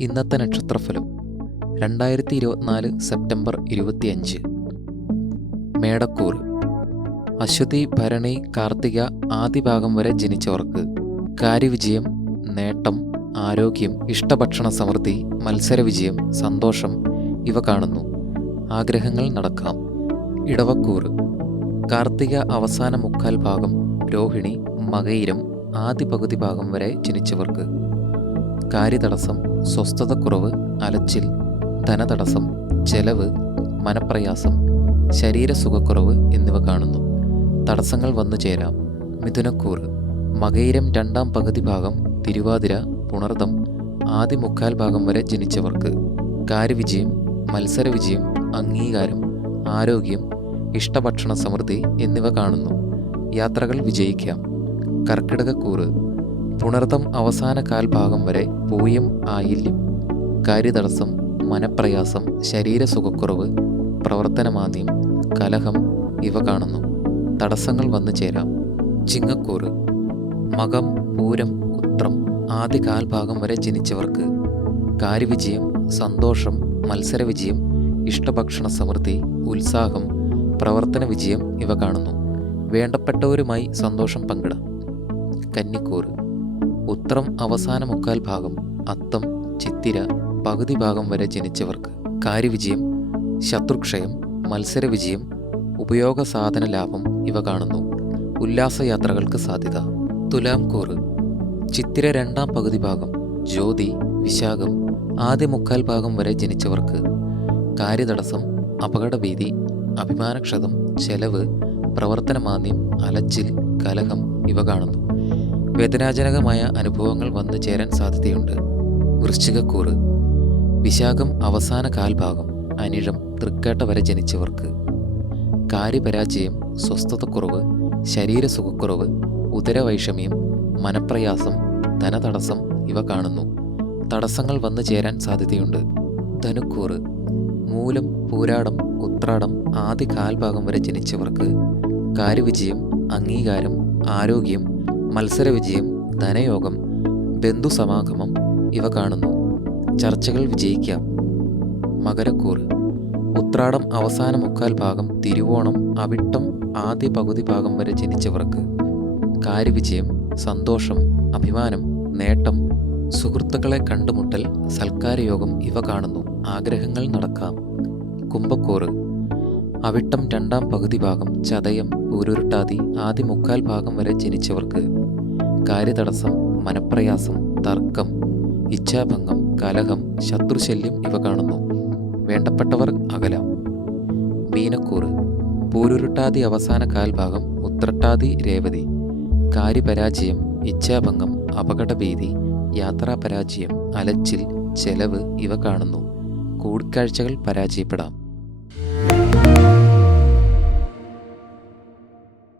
ഇന്നത്തെ നക്ഷത്രഫലം രണ്ടായിരത്തി ഇരുപത്തിനാല് സെപ്റ്റംബർ ഇരുപത്തിയഞ്ച്. മേടക്കൂർ. അശ്വതി ഭരണി കാർത്തിക ആദ്യ ഭാഗം വരെ ജനിച്ചവർക്ക് കാര്യവിജയം നേട്ടം ആരോഗ്യം ഇഷ്ടഭക്ഷണ സമൃദ്ധി മത്സരവിജയം സന്തോഷം ഇവ കാണുന്നു. ആഗ്രഹങ്ങൾ നടക്കാം. ഇടവക്കൂർ. കാർത്തിക അവസാന മുക്കാൽ ഭാഗം രോഹിണി മകയിരം ആദ്യ പകുതി ഭാഗം വരെ ജനിച്ചവർക്ക് കാര്യതടസ്സം സ്വസ്ഥതക്കുറവ് അലച്ചിൽ ധനതടസ്സം ചെലവ് മനപ്രയാസം ശരീരസുഖക്കുറവ് എന്നിവ കാണുന്നു. തടസ്സങ്ങൾ വന്നു ചേരാം. മിഥുനക്കൂറ് മകയിരം രണ്ടാം പകുതി ഭാഗം തിരുവാതിര പുണർദം ആദ്യ മുക്കാൽ ഭാഗം വരെ ജനിച്ചവർക്ക്. കാര്യവിജയം മത്സരവിജയം അംഗീകാരം ആരോഗ്യം ഇഷ്ടഭക്ഷണ സമൃദ്ധി എന്നിവ കാണുന്നു. യാത്രകൾ വിജയിക്കാം. കർക്കിടകക്കൂറ് പുണർദം അവസാന കാൽഭാഗം വരെ പൂയം ആയില്യം കാര്യതടസ്സം മനപ്രയാസം ശരീരസുഖക്കുറവ് പ്രവർത്തനമാന്ദ്യം കലഹം ഇവ കാണുന്നു. തടസ്സങ്ങൾ വന്നു ചേരാം. ചിങ്ങക്കൂറ് മകം പൂരം ഉത്രം ആദ്യ കാൽഭാഗം വരെ ജനിച്ചവർക്ക് കാര്യവിജയം സന്തോഷം മത്സരവിജയം ഇഷ്ടഭക്ഷണ സമൃദ്ധി ഉത്സാഹം പ്രവർത്തന വിജയം ഇവ കാണുന്നു. വേണ്ടപ്പെട്ടവരുമായി സന്തോഷം പങ്കിടാം. കന്നിക്കൂറ് ഉത്രം അവസാന മുക്കാൽ ഭാഗം അത്തം ചിത്തിര പകുതി ഭാഗം വരെ ജനിച്ചവർക്ക് കാര്യവിജയം ശത്രുക്ഷയം മത്സരവിജയം ഉപയോഗ സാധന ലാഭം ഇവ കാണുന്നു. ഉല്ലാസയാത്രകൾക്ക് സാധ്യത. തുലാം കൂറ് ചിത്തിര രണ്ടാം പകുതി ഭാഗം ജ്യോതി വിശാഖം ആദ്യ മുക്കാൽ ഭാഗം വരെ ജനിച്ചവർക്ക് കാര്യതടസ്സം അപകടഭീതി അഭിമാനക്ഷതം ചെലവ് പ്രവർത്തനമാന്ദ്യം അലച്ചിൽ കലഹം ഇവ കാണുന്നു. വേദനാജനകമായ അനുഭവങ്ങൾ വന്നു ചേരാൻ സാധ്യതയുണ്ട്. വൃശ്ചികക്കൂറ്. വിശാഖം അവസാന കാൽഭാഗം അനിഴം തൃക്കേട്ട വരെ ജനിച്ചവർക്ക്. കാര്യപരാജയം സ്വസ്ഥതക്കുറവ് ശരീരസുഖക്കുറവ് ഉദരവൈഷമ്യം മനപ്രയാസം ധനതടസ്സം ഇവ കാണുന്നു. തടസ്സങ്ങൾ വന്നു ചേരാൻ സാധ്യതയുണ്ട്. ധനുക്കൂറ്. മൂലം പൂരാടം ഉത്രാടം ആദ്യ കാൽഭാഗം വരെ ജനിച്ചവർക്ക് കാര്യവിജയം അംഗീകാരം ആരോഗ്യം മത്സരവിജയം ധനയോഗം ബന്ധുസമാഗമം ഇവ കാണുന്നു. ചർച്ചകൾ വിജയിക്കാം. മകരക്കൂറ് ഉത്രാടം അവസാന മുക്കാൽ ഭാഗം തിരുവോണം അവിട്ടം ആദ്യ പകുതി ഭാഗം വരെ ജനിച്ചവർക്ക്. കാര്യവിജയം സന്തോഷം അഭിമാനം നേട്ടം സുഹൃത്തുക്കളെ കണ്ടുമുട്ടൽ സൽക്കാരയോഗം ഇവ കാണുന്നു. ആഗ്രഹങ്ങൾ നടക്കാം. കുംഭക്കൂറ് അവിട്ടം രണ്ടാം പകുതി ഭാഗം ചതയം പൂരുരുട്ടാതി ആദ്യ മുക്കാൽ ഭാഗം വരെ ജനിച്ചവർക്ക് കാര്യതടസ്സം മനപ്രയാസം തർക്കം ഇച്ഛാഭംഗം കലഹം ശത്രുശല്യം ഇവ കാണുന്നു. വേണ്ടപ്പെട്ടവർ അകലാം. മീനക്കൂറ്. പൂരുരുട്ടാതി അവസാന കാൽഭാഗം ഉത്രട്ടാതി രേവതി. കാര്യപരാജയം ഇച്ഛാഭംഗം അപകടഭീതി യാത്രാപരാജയം അലച്ചിൽ ചെലവ് ഇവ കാണുന്നു. കൂടിക്കാഴ്ചകൾ പരാജയപ്പെടാം.